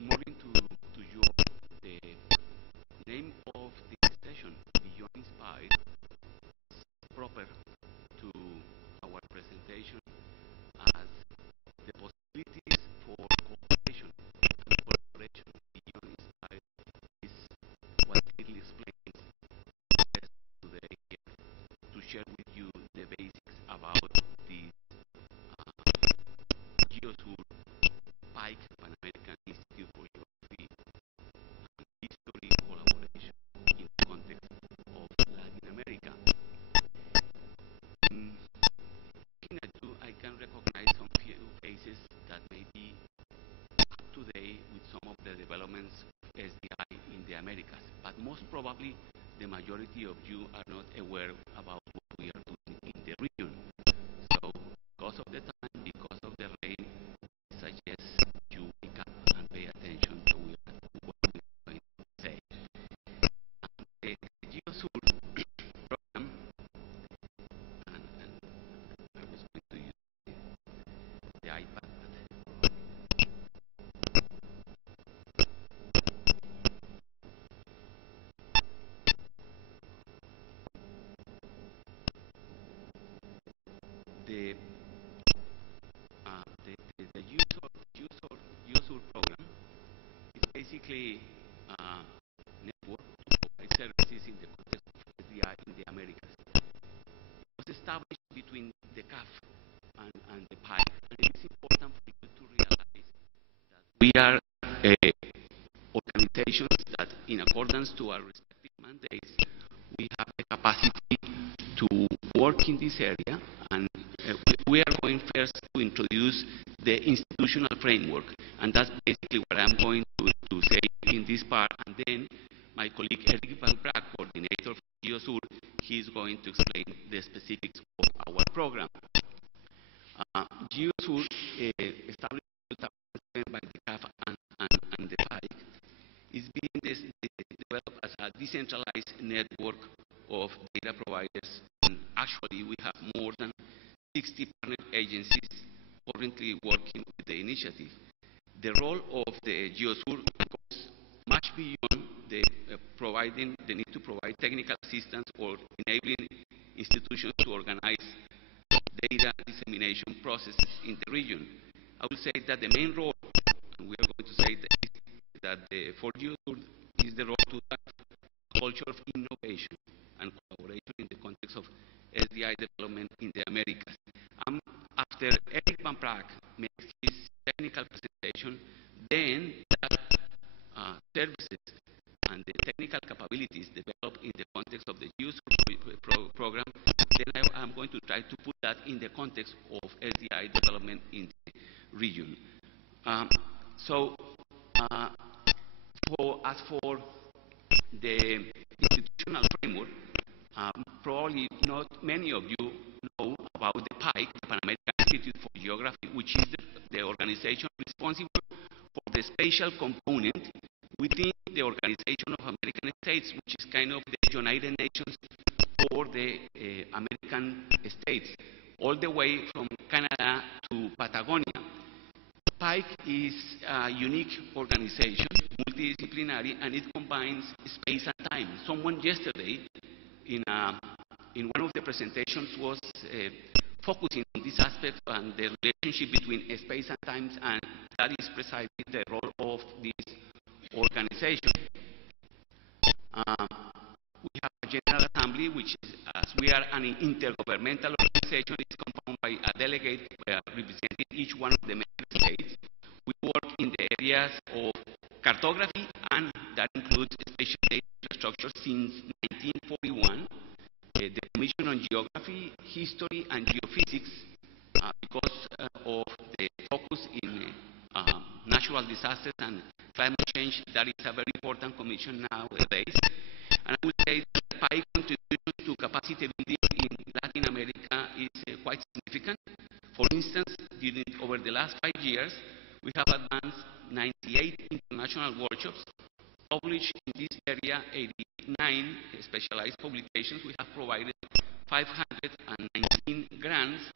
Good morning to you all. The name of this session, Beyond Inspired, is proper to our presentation as the possibilities for cooperation and collaboration beyond Inspired is what it explains best today here to share with you the basics about the GeoSUR PAIGH Pan American Institute for Geography and History collaboration in the context of Latin America. Looking at you, I can recognize some few faces that may be up to date with some of the developments of SDI in the Americas, but most probably the majority of you are not aware about what we are doing in the region. So, because of the time, because of the rain, I suggest you wake up and pay attention to what we are going to say. The GeoSUR program, and I was going to use the iPad. The GeoSUR program is basically a network to provide services in the context of SDI in the Americas. It was established between the CAF and the PAIGH, and it is important for you to realize that we are organizations that, in accordance to our respective mandates, we have the capacity to work in this area, and we are going first to introduce the institutional framework, and that's basically what I'm going to say in this part, and then my colleague Eric Van Praag, coordinator for GeoSUR, he's going to explain the specifics of our program. GeoSUR, established by the CAF and the PAIGH, is being developed as a decentralized network of data providers, and actually we have more than 60 partner agencies currently working with the initiative. The role of the GeoSUR goes much beyond the need to provide technical assistance or enabling institutions to organize data dissemination processes in the region. I would say that the main role, and we are going to say that for GeoSUR is the role to have a culture of innovation and collaboration in the context of SDI development in the Americas. After Eric Van Praag makes his technical presentation, then that services and the technical capabilities developed in the context of the GeoSUR program, then I'm going to try to put that in the context of SDI development in the region. As for the institutional framework, probably not many of you know about the PAIGH, the Pan American Institute for Geography, which is the organization responsible for the spatial component within the Organization of American States, which is kind of the United Nations for the American states, all the way from Canada to Patagonia. PAIGH is a unique organization, multidisciplinary, and it combines space and time. Someone yesterday in one of the presentations was focusing on this aspect and the relationship between space and time, and that is precisely the role of this organization. We have a General Assembly, which is, as we are an intergovernmental organization, is composed by a delegate representing each one of the member states. We work in the areas of cartography, and that includes spatial data infrastructure since 1941. The Commission on Geography, History, and Geophysics, because of the focus in natural disasters and climate change, that is a very important commission nowadays. And I would say that PAIGH contribution to capacity building in Latin America is quite significant. For instance, over the last 5 years, we have advanced 98 international workshops, published in this area 89 specialized publications. We have provided 519 grants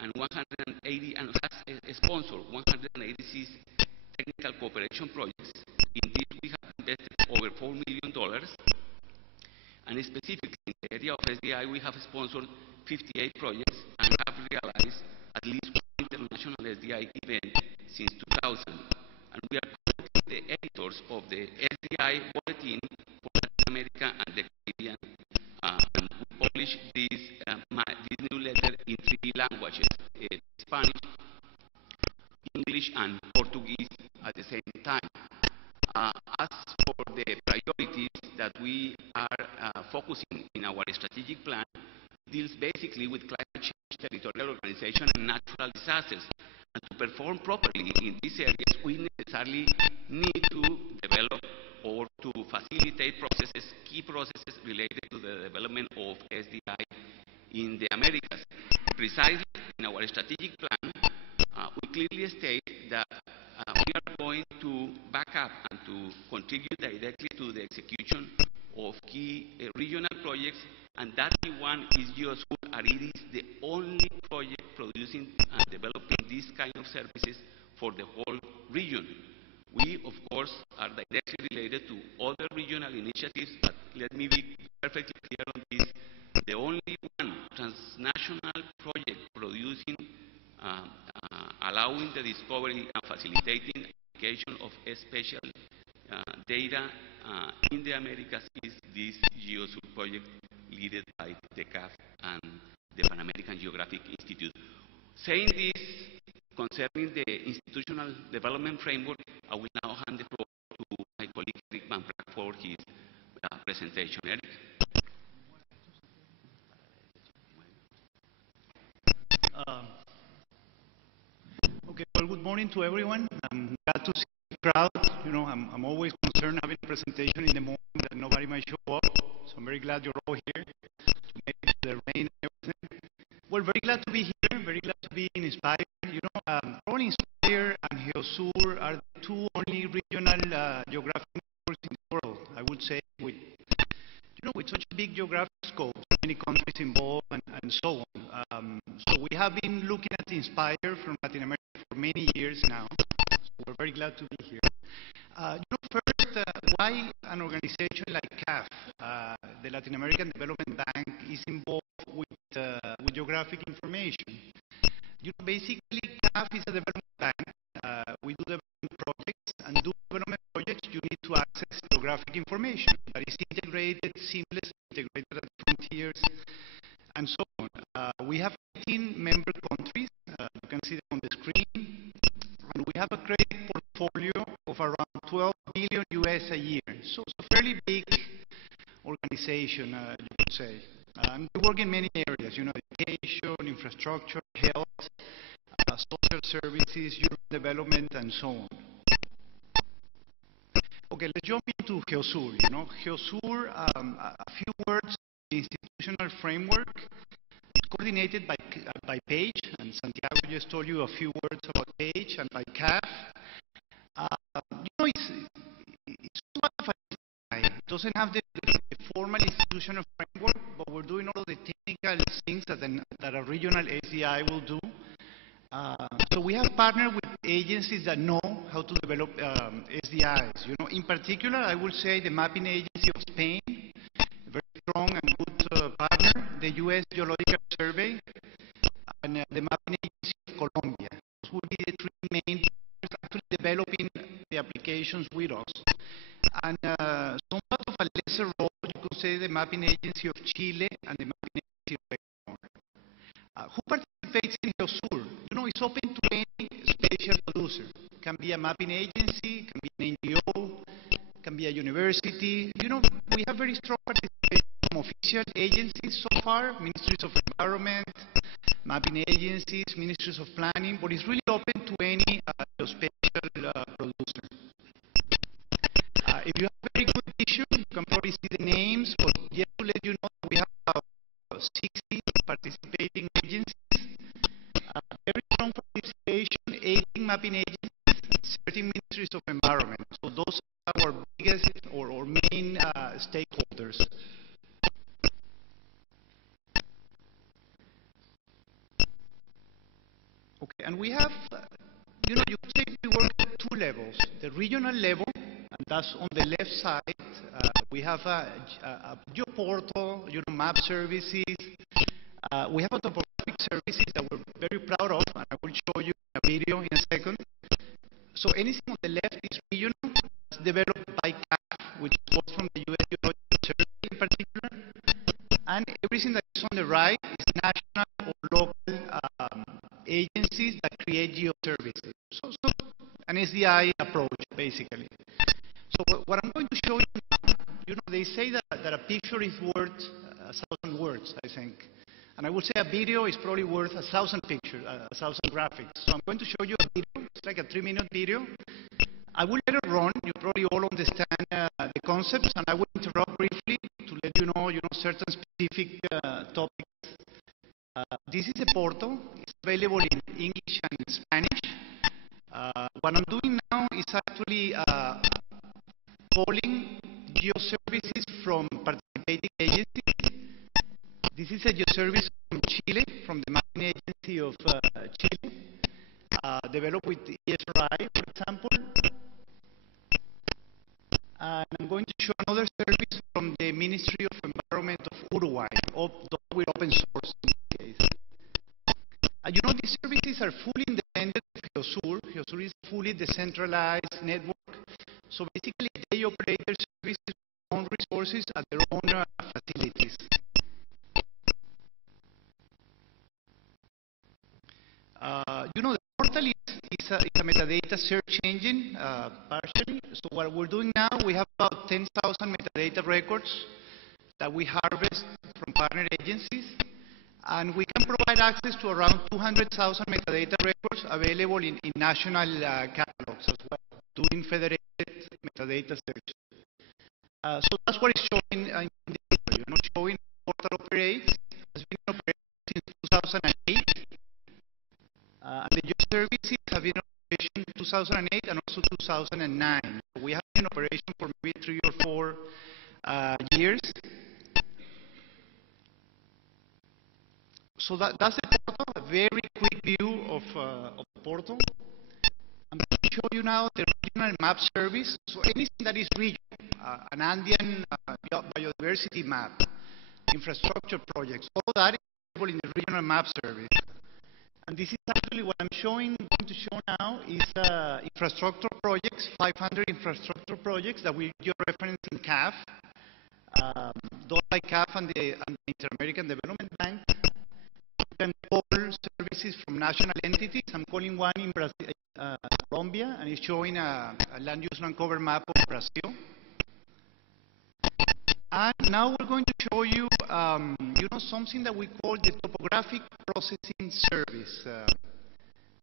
and 180, and has sponsored 186 technical cooperation projects. And specifically in the area of SDI, we have sponsored 58 projects and have realized at least one international SDI event since 2000. And we are currently the editors of the SDI Bulletin for Latin America and the Caribbean. And we publish this newsletter in 3 languages, Spanish, English, and Portuguese at the same time. As for the priorities that we are focusing in our strategic plan, deals basically with climate change, territorial organization, and natural disasters. And to perform properly in these areas, we necessarily need to develop or to facilitate processes, key processes related to the development of SDI in the Americas. Precisely in our strategic plan, we clearly state that we are going to back up and to contribute directly to the execution of key regional projects, and that one is GeoSUR, and it is the only project producing and developing these kind of services for the whole region. We, of course, are directly related to other regional initiatives, but let me be perfectly clear on this. The only one transnational project producing, allowing the discovery and facilitating application of special data in the Americas is this GeoSUR project led by the CAF and the Pan American Geographic Institute. Saying this concerning the institutional development framework, I will now hand the floor to my colleague Eric Van Praag for his presentation. Eric. Okay, well, good morning to everyone. I'm glad to see the crowd. You know, I'm always concerned having a presentation in the morning that nobody might show up. So I'm very glad you're all here to make it to the rain and everything. Well, very glad to be here, very glad to be in Inspire. You know, probably Inspire and GeoSUR are the 2 only regional geographic networks in the world, I would say, with, you know, with such a big geographic scope, so many countries involved and so on. So we have been looking at Inspire from Latin America for many years now. So we're very glad to be here. You know, first, why an organization like CAF, the Latin American Development Bank, is involved with geographic information? You know, basically, CAF is a development bank. We do development projects, and do development projects, you need to access geographic information that is integrated, seamlessly integrated at frontiers, and so on. We have 18 member countries. You can see them on the screen. And we have a credit portfolio of around 12 billion US a year. So it's a fairly big organization, you could say. And we work in many areas, you know, education, infrastructure, health, social services, urban development, and so on. Okay, let's jump into GeoSUR. You know, GeoSUR, a few words, the institutional framework. It's coordinated by PAIGH, and Santiago just told you a few words about PAIGH, and by CAF. You know, it's sort of it doesn't have the formal institutional framework, but we're doing all of the technical things that a regional SDI will do. So we have partnered with agencies that know how to develop SDIs. You know, in particular, I would say the Mapping Agency of Spain, very strong and good partner, the U.S. Geological Survey, and the Mapping Agency of Colombia. Those would be the 3 main partners actually developing the applications with us. And somewhat of a lesser role, you could say, the Mapping Agency of Chile and the Mapping Agency of Ecuador. Who participates in GeoSUR? You know, it's open to any spatial producer. It can be a mapping agency, can be an NGO, can be a university. You know, we have very strong participation from official agencies so far, ministries of environment, mapping agencies, ministries of planning, but it's really open to any spatial producer. If you have a very good issue, you can probably see the names, but just to let you know, we have about 60 participating agencies, very strong participation, 18 mapping agencies, 13 ministries of environment. So those are our biggest or main stakeholders. Okay, and we have, you know, you could say we work at 2 levels. The regional level, and That's on the left side. We have a geoportal, map services. We have a topographic services that we're very proud of, and I will show you a video in a second. So anything on the left is regional. That's developed by CAF, which was from the U.S. Geological Survey in particular. And everything that is on the right is national or local agencies that create geoservices. So an SDI approach, basically. So what I'm going to show you now, they say that a picture is worth 1,000 words, I think. And I would say a video is probably worth 1,000 pictures, 1,000 graphics. So I'm going to show you a video. It's like a 3-minute video. I will let it run. You probably all understand the concepts, and I will interrupt briefly to let you know, certain specific topics. This is a portal. It's available in English and in Spanish. What I'm doing now is actually calling geoservices from participating agencies. This is a geoservice from Chile, from the Mining Agency of Chile, developed with ESRI, for example. And I'm going to show another service from the Ministry of Environment of Uruguay, with open source in this case. These services are fully independent of GeoSUR. GeoSUR is a fully decentralized network. So basically, they operate their services with their own resources at their own facilities. The portal is a metadata search engine, partially. So what we're doing now, we have about 10,000 metadata records that we harvest from partner agencies. And we can provide access to around 200,000 metadata records available in national catalogs as well, doing federated metadata search. So that's what it's showing in the video, showing the portal operates. It's been operating since 2008. And the geoservices have been in operation in 2008 and also 2009. So we have been in operation for maybe 3 or 4 years. So that's the portal, a very quick view of the portal. I'm going to show you now the regional map service. So anything that is regional, an Andean biodiversity map, infrastructure projects, all that is available in the regional map service. And this is actually what I'm going to show now is infrastructure projects, 500 infrastructure projects that we georeference in CAF, done by CAF and the Inter-American Development Bank. You can call services from national entities. I'm calling one in Brazil, Colombia, and it's showing a land use and cover map of Brazil. And now we're going to show you, something that we call the topographic processing service,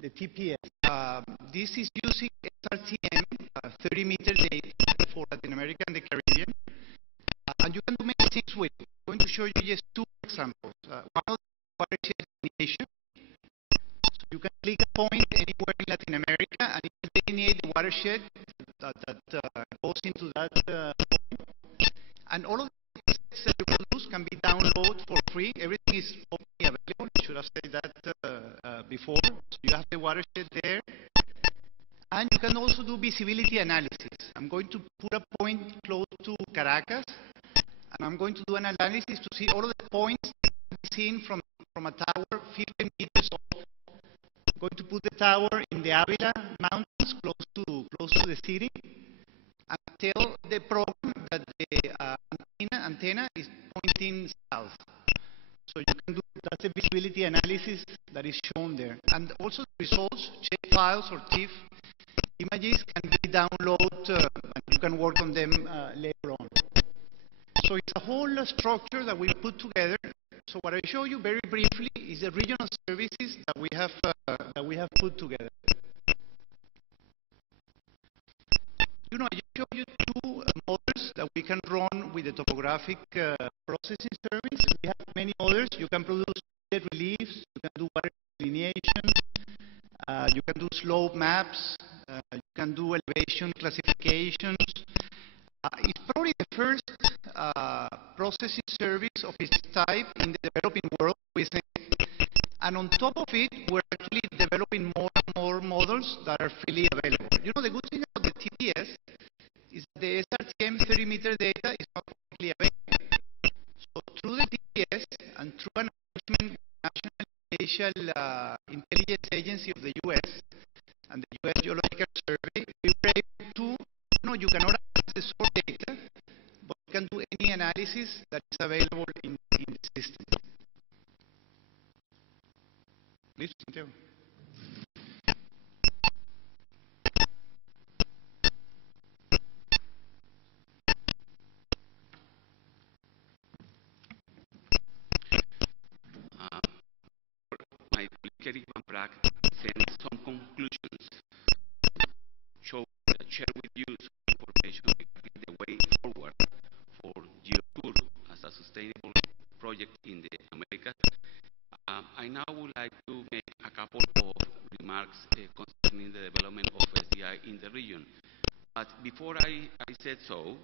the TPS. This is using SRTM, 30-meter data for Latin America and the Caribbean. And you can do many things with it. I'm going to show you just 2 examples. One of watershed delineation. So you can click a point anywhere in Latin America and it will delineate the watershed that goes into that point. And all of the assets that you produce can be downloaded for free. Everything is openly available. I should have said that before. So you have the watershed there. And you can also do visibility analysis. I'm going to put a point close to Caracas, and I'm going to do an analysis to see all of the points that can be seen from a tower 15 meters off. I'm going to put the tower in the Avila Mountains, close to the city, and tell the program that the antenna is pointing south. So you can do that's a visibility analysis that is shown there, and also the results, shape files or TIFF images can be downloaded, and you can work on them later on. So it's a whole structure that we put together. So what I show you very briefly is the regional services that we have put together. I just showed you 2 models that we can run with the topographic processing service. We have many others. You can produce reliefs, you can do water delineation, you can do slope maps, you can do elevation classifications. It's probably the first processing service of its type in the developing world, we think. And on top of it, we're actually developing more and more models that are freely available. The good thing about the TPS is that Agency of the U.S. and the U.S. Geological Survey, we were able to, you cannot access the source data, but you can do any analysis that is available in the system. Please, Santiago. My colleague Eric Van Praag sent some conclusions, share with you some information regarding the way forward for GeoSUR as a sustainable project in the Americas. I now would like to make a couple of remarks concerning the development of SDI in the region. But before I said so,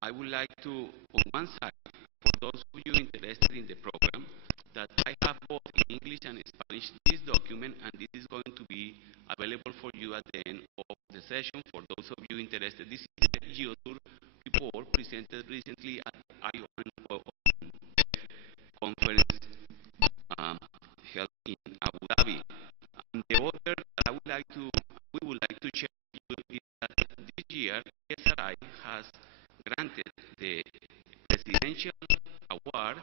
I would like to, on one side, for those of you interested in the program, that I have both in English and Spanish this document, and this is going to be available for you at the end of the session for those of you interested. This is the GeoSUR report presented recently at ION conference held in Abu Dhabi. And the other that we would like to share with you is that this year SRI has granted the presidential award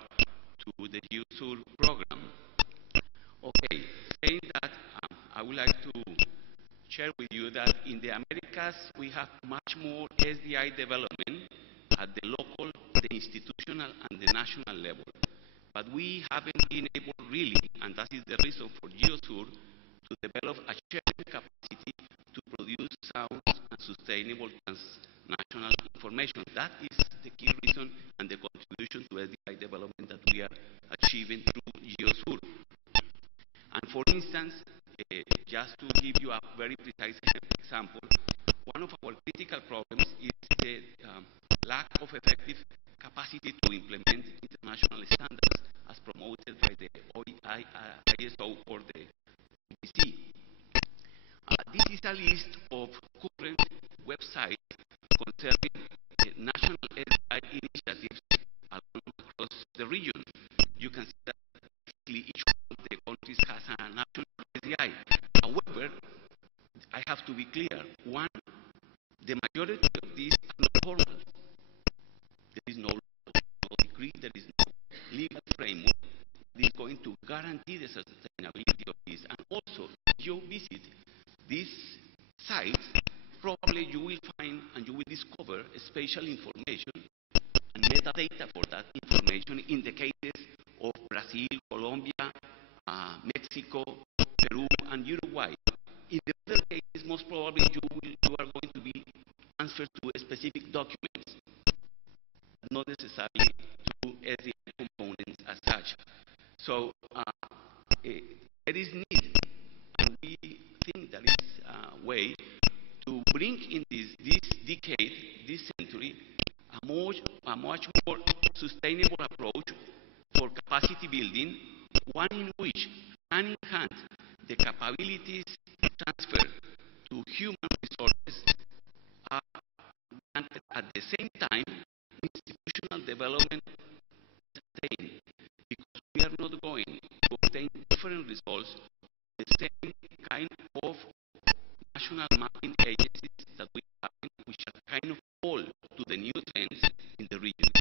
to the GeoSUR program. Okay, saying that, I would like to share with you that in the Americas we have much more SDI development at the local, the institutional, and the national level. But we haven't been able really, and that is the reason for GeoSUR, to develop a sharing capacity to produce sound and sustainable transnational information. That is the key reason and the contribution to SDI development that we are achieving through GeoSUR. And for instance, just to give you a very precise example, one of our critical problems is the lack of effective capacity to implement international standards as promoted by the ISO or the BBC. This is a list of current websites concerning national SDI initiatives across the region. You can see that each one of the countries has a national SDI. However, I have to be clear. One, the majority of these are not formal. There is no decree, there is no legal framework that is going to guarantee the sustainability of this. And also, if you visit these sites, probably you will find and you will discover special information and metadata for that information in the cases of Brazil, Colombia, Mexico, Peru, and Uruguay. In the other cases, most probably you are going to be transferred to specific documents, not necessarily to SDI components as such. So there is need, and we think there is a way to bring in this decade, this century, a much more sustainable approach for capacity building, one in which, hand in hand, the capabilities transfer to human resources are granted at the same time institutional development is attained, because we are not going to obtain different results with the same kind of national mapping agencies that we have, which are kind of all to the new trends in the region.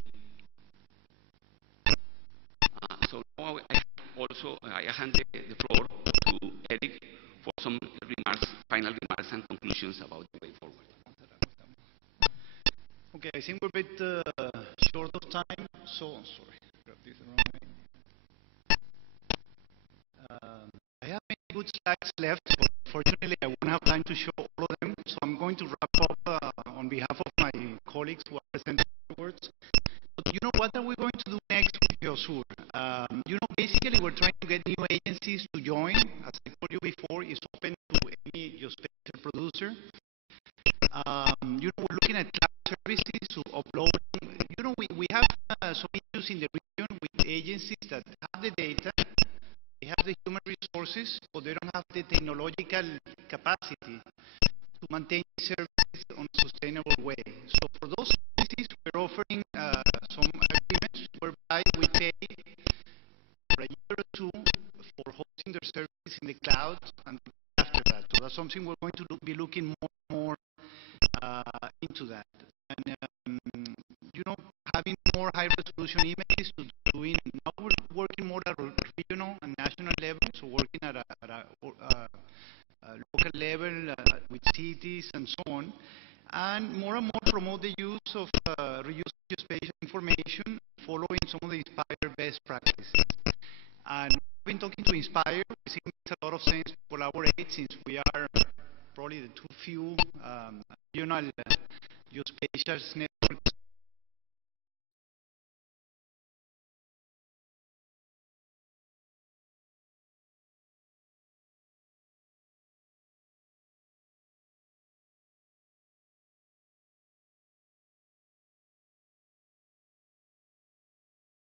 So now I hand the floor to Eric for some remarks, final remarks and conclusions about the way forward. Okay, I think we're a bit short of time, so sorry, grab this the wrong way. I have many good slides left, but unfortunately I won't have time to show all of them, so I'm going to wrap up on behalf of my colleagues who are presenting afterwards. But what are we going to do next with GeoSUR? Basically we're trying to get new agencies to join. As I told you before, it's open to any geospatial producer. We're looking at cloud services to upload. We have some issues in the region with agencies that have the data, they have the human resources, but they don't have the technological capacity to maintain services on a sustainable way. So for those services, we're offering some agreements whereby we pay for a year or two for hosting their services in the cloud, and after something we're going to be looking more and more into that. And, you know, having more high-resolution images to doing, now we're working more at a regional and national level, so working at a local level with cities and so on, and more promote the use of reusable geospatial information, following some of the Inspire best practices. And I've been talking to Inspire. I think it makes a lot of sense to collaborate, since we are probably the too few regional geospatial